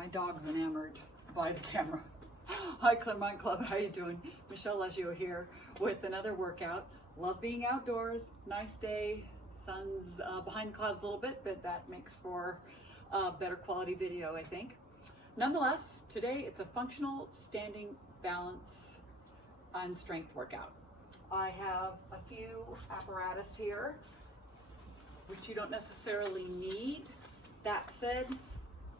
My dog's enamored by the camera. Hi Claremont Club, how you doing? Michele here with another workout. Love being outdoors, nice day, sun's behind the clouds a little bit, but that makes for better quality video, I think. Nonetheless, today it's a functional standing balance and strength workout. I have a few apparatus here, which you don't necessarily need. That said,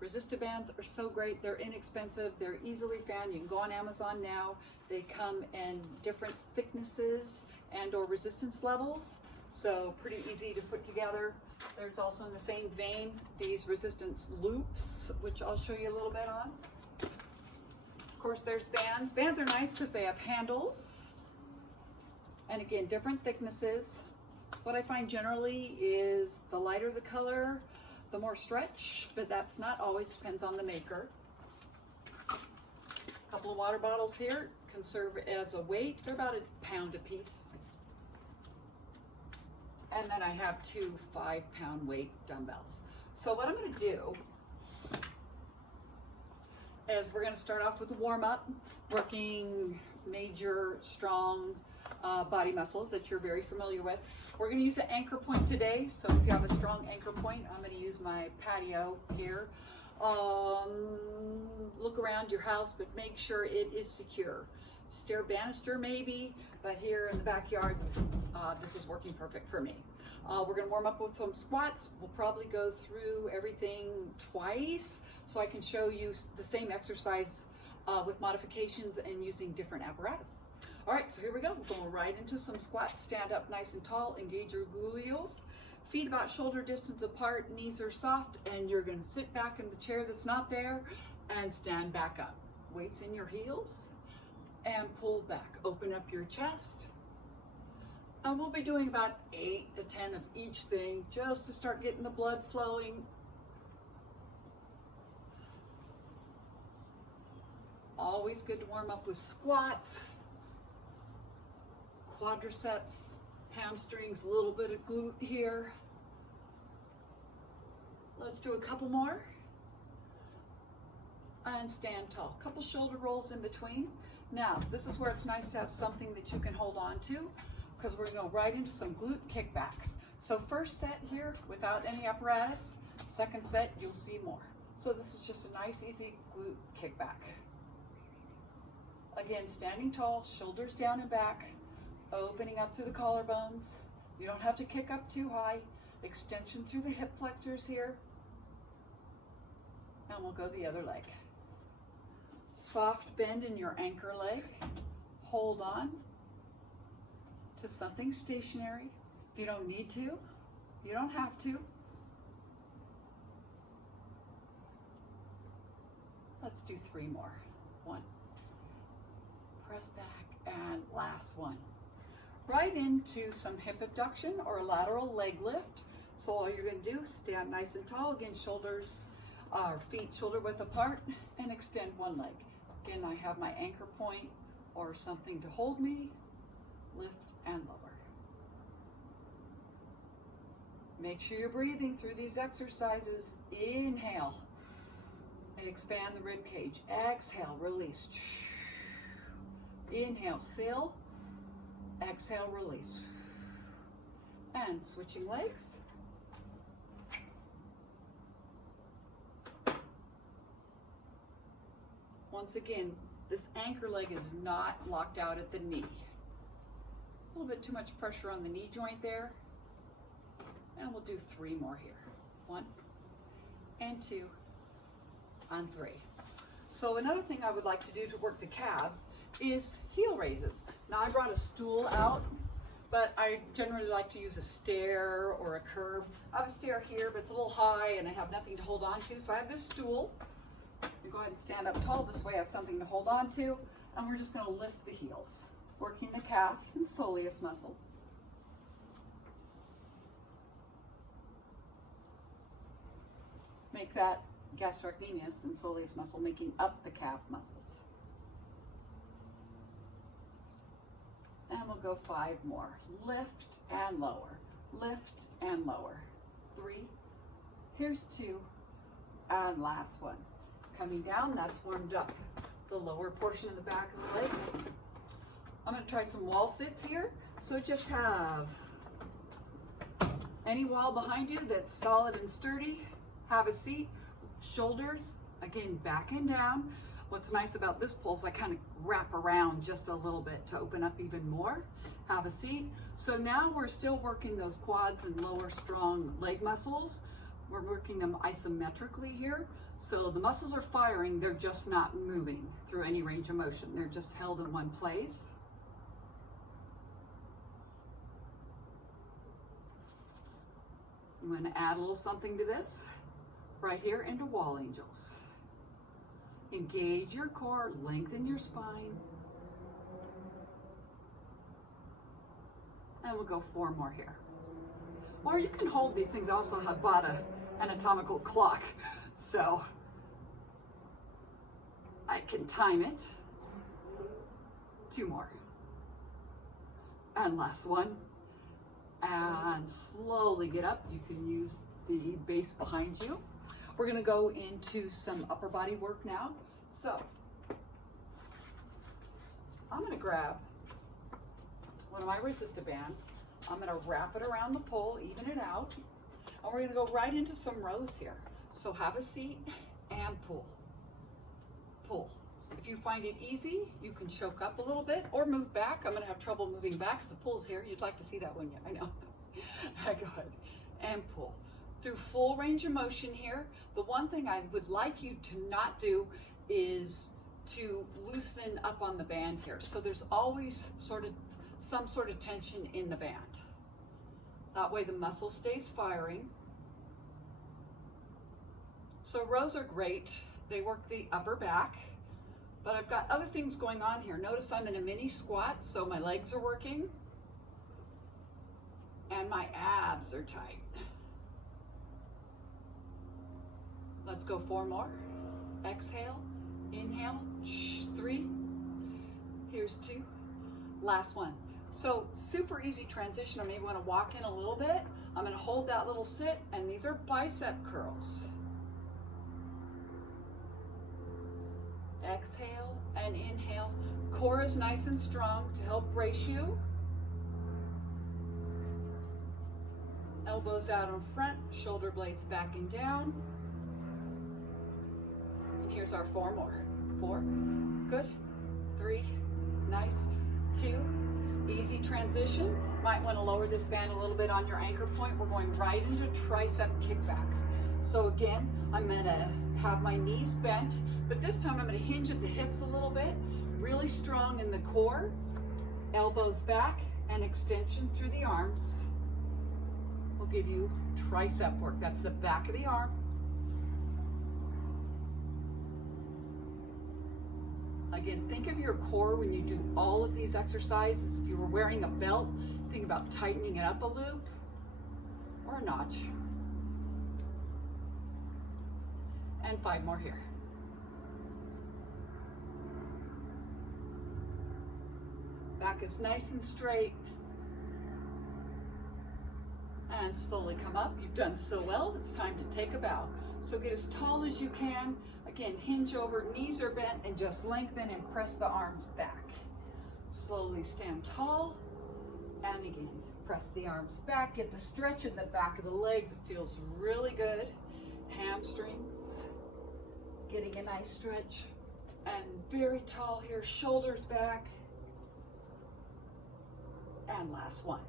resistor bands are so great. They're inexpensive. They're easily found. You can go on Amazon now. They come in different thicknesses and or resistance levels. So pretty easy to put together. There's also in the same vein, these resistance loops, which I'll show you a little bit on. Of course, there's bands. Bands are nice because they have handles. And again, different thicknesses. What I find generally is the lighter the color, the more stretch, but that's not always, depends on the maker. A couple of water bottles here can serve as a weight. They're about a pound a piece. And then I have two 5-pound weight dumbbells. So what I'm going to do is we're going to start off with a warm-up, working major, strong body muscles that you're very familiar with. We're going to use an anchor point today, so if you have a strong anchor point, I'm going to use my patio here. Look around your house, but make sure it is secure. Stair banister maybe, but here in the backyard, this is working perfect for me. We're going to warm up with some squats. We'll probably go through everything twice, so I can show you the same exercise with modifications and using different apparatus. All right, so here we go. We're going right into some squats. Stand up nice and tall, engage your gluteals. Feet about shoulder distance apart, knees are soft, and you're going to sit back in the chair that's not there and stand back up. Weights in your heels and pull back. Open up your chest. And we'll be doing about 8 to 10 of each thing just to start getting the blood flowing. Always good to warm up with squats. Quadriceps, hamstrings, a little bit of glute here. Let's do a couple more. And stand tall. A couple shoulder rolls in between. Now, this is where it's nice to have something that you can hold on to, because we're going to go right into some glute kickbacks. So first set here without any apparatus. Second set, you'll see more. So this is just a nice, easy glute kickback. Again, standing tall, shoulders down and back. Opening up through the collarbones. You don't have to kick up too high. Extension through the hip flexors here. And we'll go the other leg. Soft bend in your anchor leg. Hold on to something stationary. If you don't need to, you don't have to. Let's do 3 more. 1. Press back and last one. Right into some hip abduction or a lateral leg lift. So all you're going to do, stand nice and tall. Again, shoulders, feet shoulder width apart, and extend one leg. Again, I have my anchor point or something to hold me. Lift and lower. Make sure you're breathing through these exercises. Inhale. Expand the rib cage. Exhale, release. Inhale, fill. Exhale, release. And switching legs. Once again, this anchor leg is not locked out at the knee. A little bit too much pressure on the knee joint there. And we'll do 3 more here. 1 and 2 and 3. So another thing I would like to do to work the calves is heel raises. Now I brought a stool out, but I generally like to use a stair or a curb. I have a stair here, but it's a little high and I have nothing to hold on to. So I have this stool. You go ahead and stand up tall. This way I have something to hold on to. And we're just going to lift the heels, working the calf and soleus muscle. Make that gastrocnemius and soleus muscle making up the calf muscles. And we'll go 5 more. Lift and lower. Lift and lower. 3. Here's 2. And last one. coming down. That's warmed up the lower portion of the back of the leg. I'm going to try some wall sits here. So just have any wall behind you that's solid and sturdy. Have a seat, shoulders, again, back and down. What's nice about this pole is I kind of wrap around just a little bit to open up even more. Have a seat. So now we're still working those quads and lower strong leg muscles. We're working them isometrically here. So the muscles are firing, they're just not moving through any range of motion. They're just held in one place. I'm going to add a little something to this right here into wall angels. Engage your core, lengthen your spine. And we'll go 4 more here. Or you can hold these things. I also have bought an anatomical clock, so I can time it. 2 more. And last one. And slowly get up. You can use the base behind you. We're going to go into some upper body work now. So I'm going to grab one of my resistor bands. I'm going to wrap it around the pole, even it out. And we're going to go right into some rows here. So have a seat and pull. Pull. If you find it easy, you can choke up a little bit or move back. I'm going to have trouble moving back because the pull's here. You'd like to see that, wouldn't you? I know. Go ahead and pull. Through full range of motion here. The one thing I would like you to not do is to loosen up on the band here. So there's always some sort of tension in the band. That way the muscle stays firing. So rows are great. They work the upper back. But I've got other things going on here. Notice I'm in a mini squat, so my legs are working. And my abs are tight. Let's go 4 more. Exhale, inhale, 3. Here's 2. Last one. So super easy transition. I maybe want to walk in a little bit. I'm going to hold that little sit, and these are bicep curls. Exhale and inhale. Core is nice and strong to help brace you. Elbows out in front, shoulder blades backing down. And here's our 4 more. 4, good. 3, nice. 2, easy transition. Might want to lower this band a little bit on your anchor point. We're going right into tricep kickbacks. So again, I'm going to have my knees bent, but this time I'm going to hinge at the hips a little bit, really strong in the core, elbows back, and extension through the arms. We'll give you tricep work. That's the back of the arm. Again, think of your core when you do all of these exercises. If you were wearing a belt, think about tightening it up a loop or a notch. And 5 more here. Back is nice and straight. And slowly come up. You've done so well. It's time to take a bow. So get as tall as you can. Again, hinge over, knees are bent, and just lengthen and press the arms back. Slowly stand tall. And again, press the arms back. Get the stretch in the back of the legs. It feels really good. Hamstrings. Getting a nice stretch. And very tall here. Shoulders back. And last one.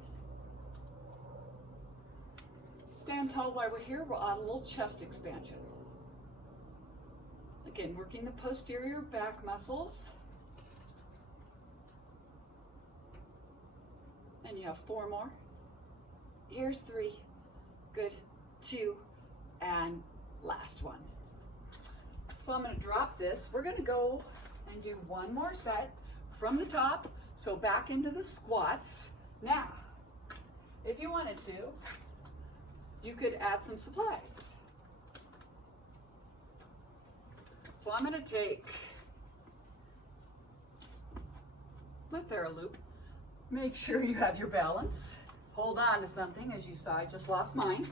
Stand tall while we're here. We'll add a little chest expansion. Again, working the posterior back muscles. And you have 4 more. Here's 3. Good. 2. And last one. So I'm going to drop this. We're going to go and do 1 more set from the top. So back into the squats. Now, if you wanted to, you could add some supplies. So I'm going to take my TheraLoop. Make sure you have your balance. Hold on to something as you saw. I just lost mine.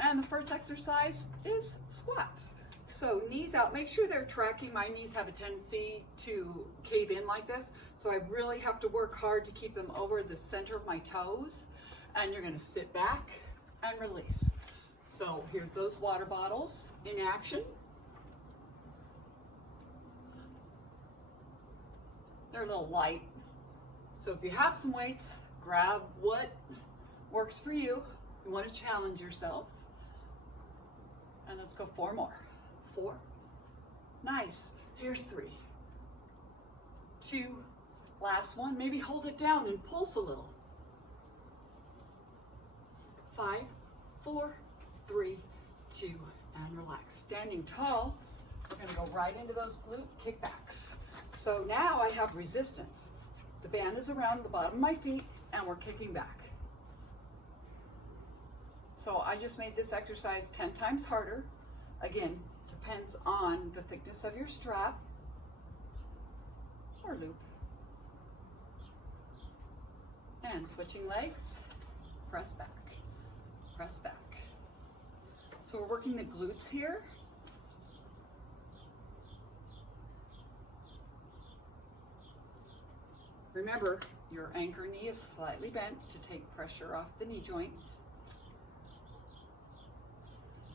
And And the first exercise is squats. So knees out, make sure they're tracking. My knees have a tendency to cave in like this, so I really have to work hard to keep them over the center of my toes. And you're gonna sit back and release. So here's those water bottles in action. They're a little light. So if you have some weights, grab what works for you. You want to challenge yourself. And let's go 4 more. 4. Nice. Here's 3. 2. Last one. Maybe hold it down and pulse a little. 5, 4, 3, 2, and relax. Standing tall, we're going to go right into those glute kickbacks. So now I have resistance. The band is around the bottom of my feet and we're kicking back. So I just made this exercise 10 times harder. Again, depends on the thickness of your strap or loop. And switching legs, press back, press back. So we're working the glutes here. Remember, your anchor knee is slightly bent to take pressure off the knee joint.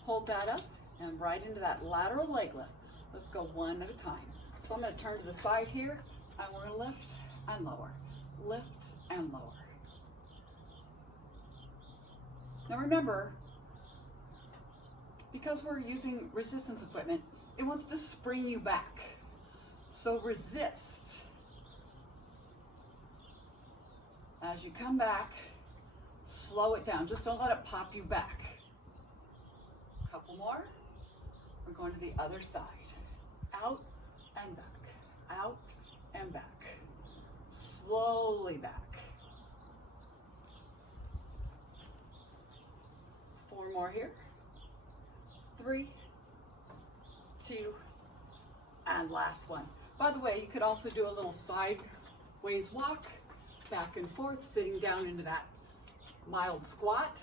Hold that up and right into that lateral leg lift. Let's go one at a time. So I'm going to turn to the side here, and we're going to lift and lower, lift and lower. Now remember, because we're using resistance equipment, it wants to spring you back. So resist. As you come back, slow it down. Just don't let it pop you back. A couple more. We're going to the other side. Out and back. Out and back. Slowly back. 4 more here. 3, 2, and last one. By the way, you could also do a little sideways walk, back and forth, sitting down into that mild squat.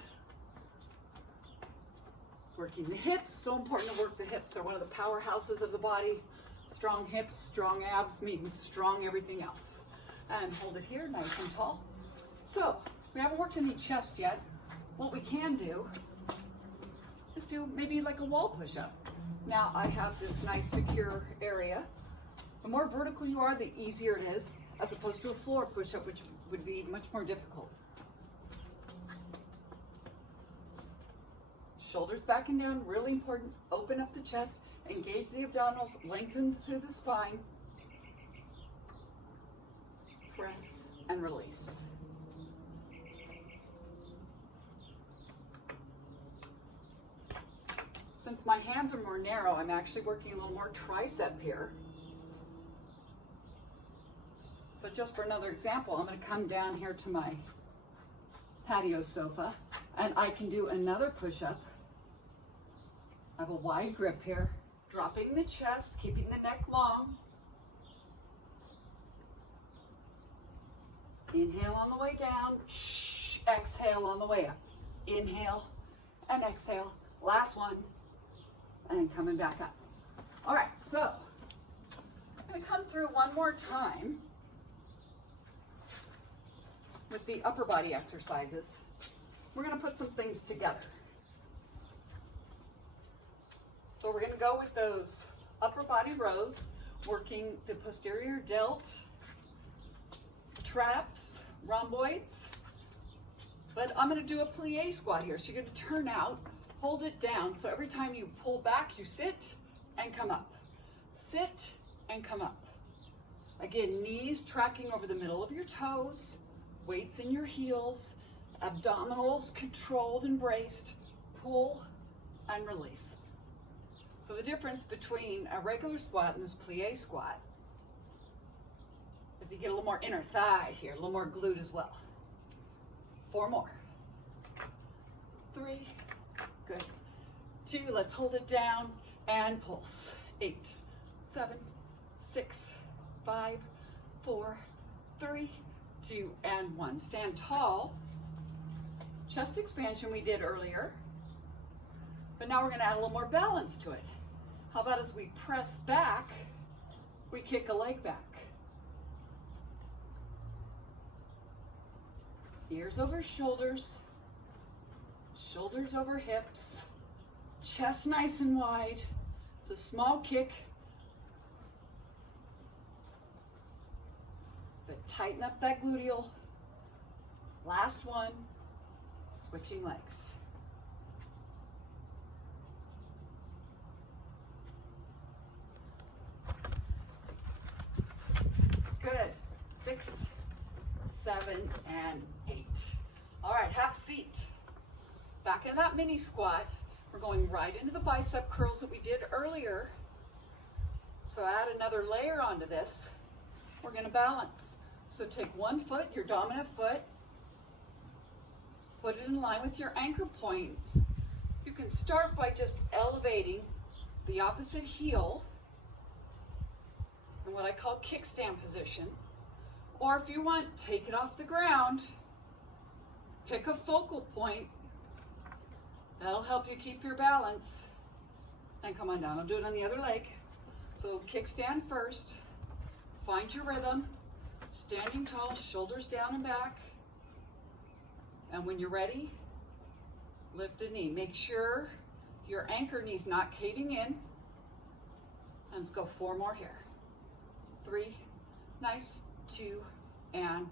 Working the hips, so important to work the hips. They're one of the powerhouses of the body. Strong hips, strong abs means strong everything else. And hold it here, nice and tall. So, we haven't worked any chest yet. What we can do is do maybe like a wall push-up. Now I have this nice secure area. The more vertical you are, the easier it is, as opposed to a floor push-up, which would be much more difficult. Shoulders back and down, really important. Open up the chest, engage the abdominals, lengthen through the spine. Press and release. Since my hands are more narrow, I'm actually working a little more tricep here. But just for another example, I'm going to come down here to my patio sofa and I can do another push-up. I have a wide grip here, dropping the chest, keeping the neck long. Inhale on the way down, exhale on the way up. Inhale and exhale. Last one, and coming back up. All right, so I'm going to come through one more time with the upper body exercises. We're going to put some things together. So we're going to go with those upper body rows, working the posterior delt, traps, rhomboids. But I'm going to do a plie squat here. So you're going to turn out, hold it down. So every time you pull back, you sit and come up. Sit and come up. Again, knees tracking over the middle of your toes, weights in your heels, abdominals controlled and braced, pull and release. So the difference between a regular squat and this plie squat is you get a little more inner thigh here, a little more glute as well. 4 more. 3, good. 2, let's hold it down and pulse. 8, 7, 6, 5, 4, 3, 2, and 1. Stand tall. Chest expansion we did earlier. But now we're going to add a little more balance to it. How about as we press back, we kick a leg back. Ears over shoulders, shoulders over hips, chest nice and wide. It's a small kick, but tighten up that gluteal. Last one, switching legs. Good. 6, 7, and 8. All right, have a seat. Back in that mini squat, we're going right into the bicep curls that we did earlier. So add another layer onto this. We're going to balance. So take one foot, your dominant foot, put it in line with your anchor point. You can start by just elevating the opposite heel in what I call kickstand position. Or if you want, take it off the ground, pick a focal point. That'll help you keep your balance. And come on down, I'll do it on the other leg. So kickstand first, find your rhythm, standing tall, shoulders down and back. And when you're ready, lift a knee. Make sure your anchor knee's not caving in. And let's go 4 more here. 3, nice, 2, and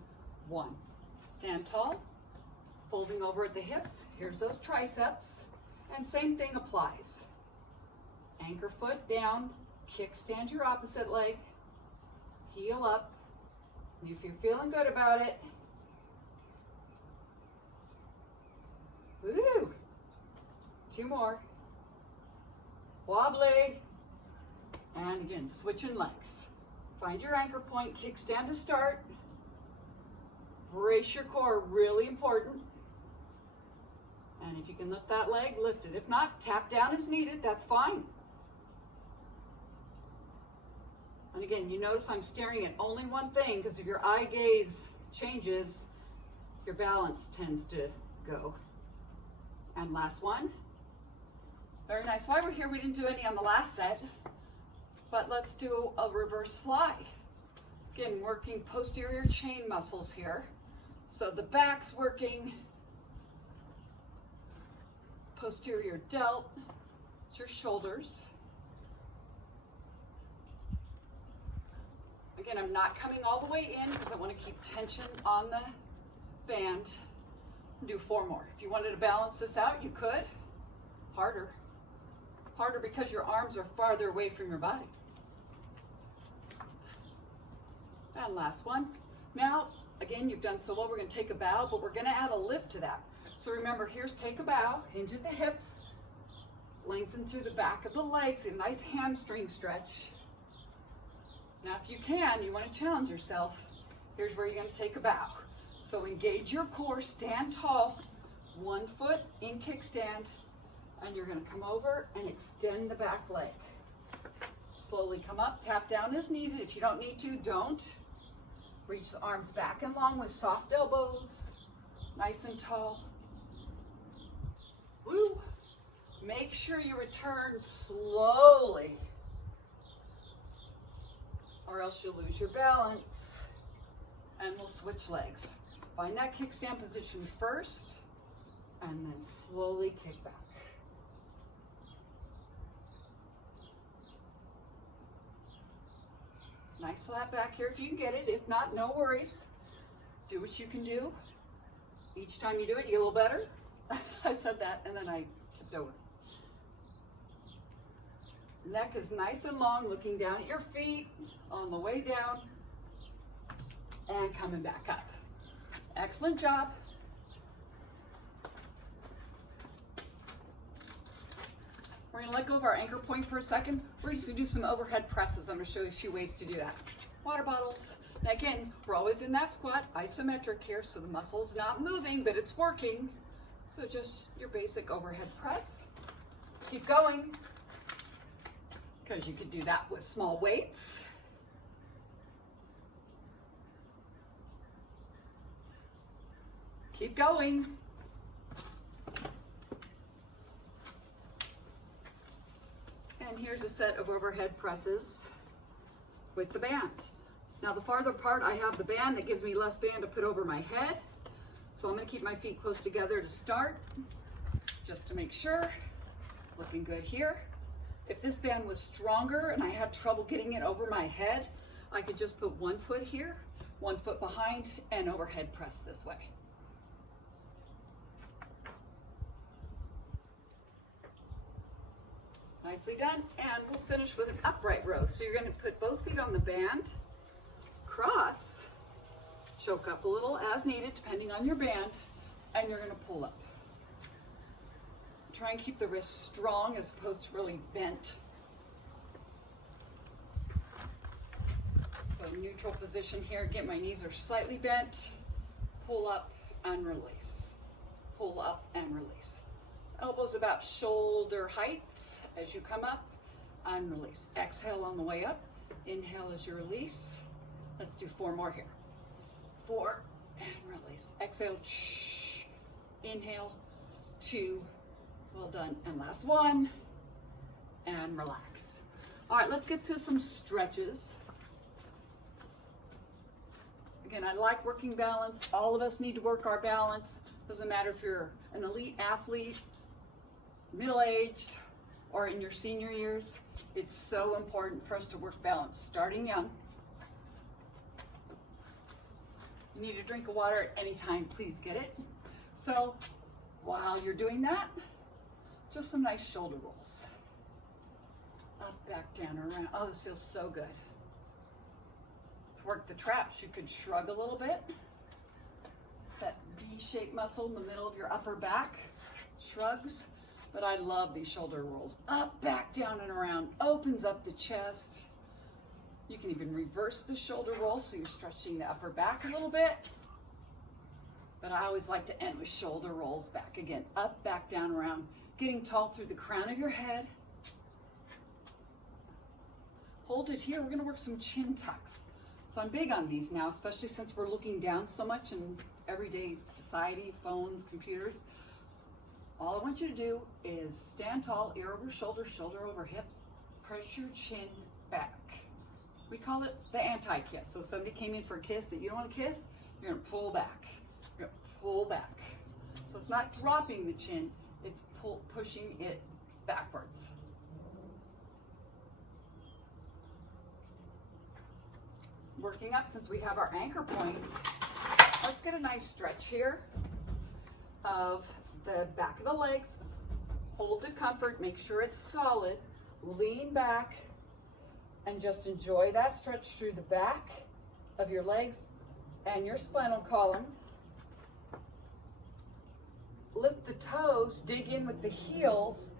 1. Stand tall, folding over at the hips. Here's those triceps. And same thing applies. Anchor foot down, kickstand your opposite leg, heel up. And if you're feeling good about it, woo! 2 more. Wobbly. And again, switching legs. Find your anchor point, kickstand to start. Brace your core, really important. And if you can lift that leg, lift it. If not, tap down as needed, that's fine. And again, you notice I'm staring at only one thing because if your eye gaze changes, your balance tends to go. And last one. Very nice. While we're here, we didn't do any on the last set, but let's do a reverse fly. Again, working posterior chain muscles here. So the back's working, posterior delt, your shoulders. Again, I'm not coming all the way in because I want to keep tension on the band. Do 4 more. If you wanted to balance this out, you could. Harder. Harder because your arms are farther away from your body. And last one. Now, again, you've done so well. We're going to take a bow, but we're going to add a lift to that. So remember, here's take a bow, hinge at the hips, lengthen through the back of the legs, a nice hamstring stretch. Now, if you can, you want to challenge yourself. Here's where you're going to take a bow. So engage your core, stand tall, 1 foot in kickstand, and you're going to come over and extend the back leg. Slowly come up, tap down as needed. If you don't need to, don't. Reach the arms back and long with soft elbows, nice and tall. Woo! Make sure you return slowly, or else you'll lose your balance. And we'll switch legs. Find that kickstand position first, and then slowly kick back. Nice flat back here if you can get it. If not, no worries. Do what you can do. Each time you do it, you get a little better. I said that, and then I tipped over. Neck is nice and long, looking down at your feet on the way down, and coming back up. Excellent job. We're going to let go of our anchor point for a second. We're just going to do some overhead presses. I'm going to show you a few ways to do that. Water bottles. Now again, we're always in that squat, isometric here, so the muscle's not moving, but it's working. So just your basic overhead press. Keep going, because you could do that with small weights. Keep going. And here's a set of overhead presses with the band. Now the farther apart I have the band, that gives me less band to put over my head. So I'm gonna keep my feet close together to start, just to make sure. Looking good here. If this band was stronger and I had trouble getting it over my head, I could just put one foot here, one foot behind, and overhead press this way. Nicely done, and we'll finish with an upright row. So you're going to put both feet on the band, cross, choke up a little as needed depending on your band, and you're going to pull up. Try and keep the wrists strong as opposed to really bent. So neutral position here, get my knees are slightly bent, pull up and release, pull up and release. Elbows about shoulder height as you come up and release. Exhale on the way up, inhale as you release. Let's do 4 more here. 4 and release. Exhale, inhale, 2, well done, and last 1, and relax. All right, let's get to some stretches. Again, I like working balance. All of us need to work our balance. Doesn't matter if you're an elite athlete, middle-aged, or in your senior years. It's so important for us to work balance starting young. You need a drink of water at any time, please get it. So while you're doing that, just some nice shoulder rolls. Up, back, down, around. Oh, this feels so good. To work the traps, you could shrug a little bit. That V-shaped muscle in the middle of your upper back shrugs. But I love these shoulder rolls. Up, back, down, and around. Opens up the chest. You can even reverse the shoulder roll, so you're stretching the upper back a little bit. But I always like to end with shoulder rolls back again. Up, back, down, around. Getting tall through the crown of your head. Hold it here. We're going to work some chin tucks. So I'm big on these now, especially since we're looking down so much in everyday society, phones, computers. All I want you to do is stand tall, ear over shoulder, shoulder over hips, press your chin back. We call it the anti-kiss. So if somebody came in for a kiss that you don't want to kiss, you're going to pull back. You're going to pull back. So it's not dropping the chin, it's pushing it backwards. Working up, since we have our anchor points, let's get a nice stretch here of the back of the legs. Hold to comfort, make sure it's solid, lean back, and just enjoy that stretch through the back of your legs and your spinal column. Lift the toes, dig in with the heels,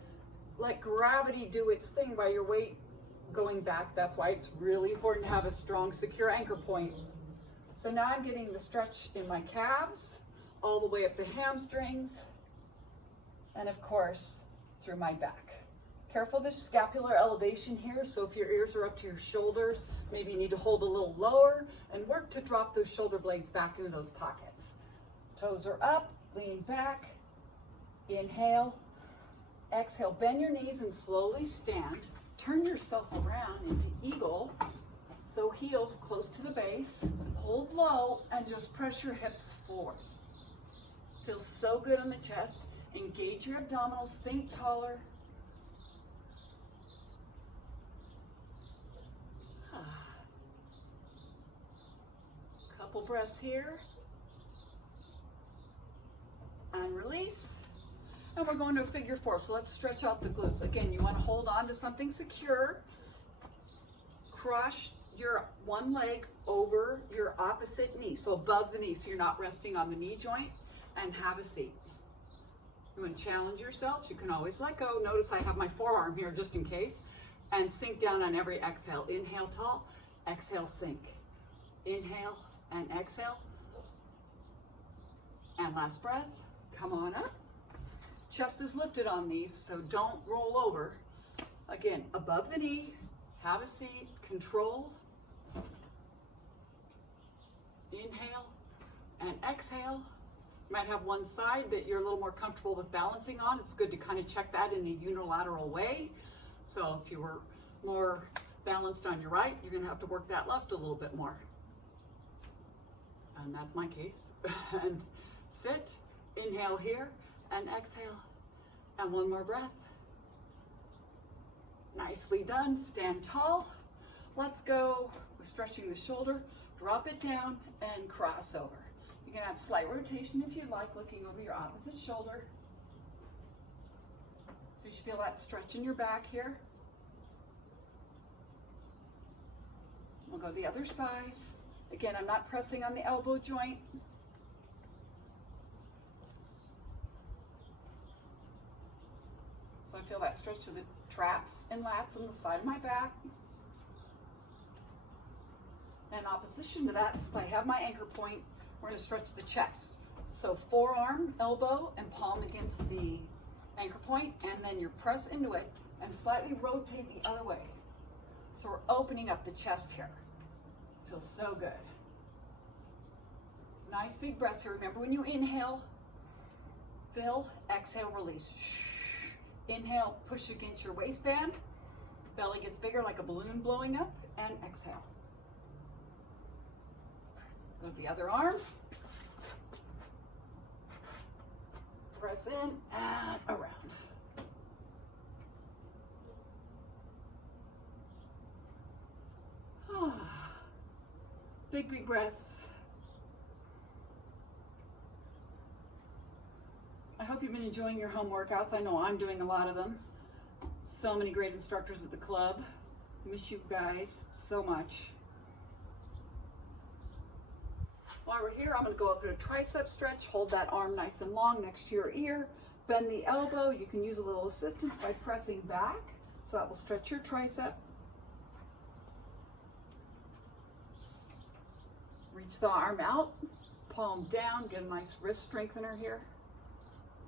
let gravity do its thing by your weight going back. That's why it's really important to have a strong, secure anchor point. So now I'm getting the stretch in my calves, all the way up the hamstrings, and of course, through my back. Careful the scapular elevation here, so if your ears are up to your shoulders, maybe you need to hold a little lower and work to drop those shoulder blades back into those pockets. Toes are up, lean back, inhale, exhale, bend your knees and slowly stand. Turn yourself around into eagle, so heels close to the base, hold low, and just press your hips forward. Feels so good on the chest. Engage your abdominals, think taller. Couple breaths here. And release. And we're going to a figure 4, so let's stretch out the glutes. Again, you want to hold on to something secure. Cross your one leg over your opposite knee, so above the knee, so you're not resting on the knee joint, and have a seat. You want to challenge yourself, you can always let go. Notice I have my forearm here just in case. And sink down on every exhale. Inhale tall, exhale sink. Inhale and exhale. And last breath, come on up. Chest is lifted on these, so don't roll over. Again, above the knee, have a seat, control. Inhale and exhale. You might have one side that you're a little more comfortable with balancing on. It's good to kind of check that in a unilateral way. So if you were more balanced on your right, you're gonna have to work that left a little bit more. And that's my case. And sit, inhale here, and exhale. And one more breath. Nicely done, stand tall. Let's go. We're stretching the shoulder, drop it down, and cross over. You can have slight rotation if you like, looking over your opposite shoulder. So you should feel that stretch in your back here. We'll go the other side. Again, I'm not pressing on the elbow joint. So I feel that stretch to the traps and lats on the side of my back. And in opposition to that, since I have my anchor point, we're going to stretch the chest. So forearm, elbow, and palm against the anchor point, and then you press into it and slightly rotate the other way. So we're opening up the chest here. Feels so good. Nice big breaths here. Remember, when you inhale, fill, exhale, release. Inhale, push against your waistband. Belly gets bigger like a balloon blowing up, and exhale. Go to the other arm. Press in and around. Big, big breaths. I hope you've been enjoying your home workouts. I know I'm doing a lot of them. So many great instructors at the club. Miss you guys so much. While we're here, I'm going to go up to a tricep stretch. Hold that arm nice and long next to your ear. Bend the elbow. You can use a little assistance by pressing back. So that will stretch your tricep. Reach the arm out, palm down, get a nice wrist strengthener here,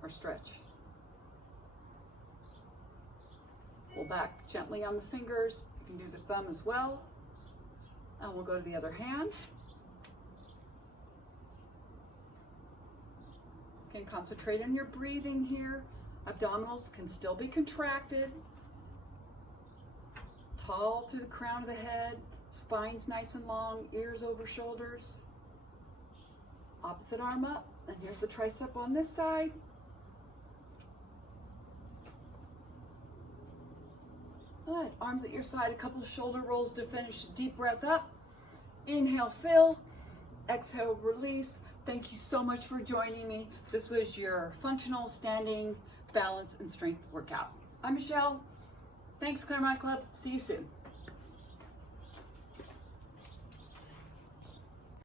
or stretch. Pull back gently on the fingers. You can do the thumb as well. And we'll go to the other hand. Again, concentrate on your breathing here. Abdominals can still be contracted. Tall through the crown of the head. Spine's nice and long, ears over shoulders. Opposite arm up, and here's the tricep on this side. Good, arms at your side, a couple of shoulder rolls to finish. Deep breath up, inhale, fill, exhale, release. Thank you so much for joining me. This was your functional standing balance and strength workout. I'm Michelle. Thanks, Claremont Club. See you soon.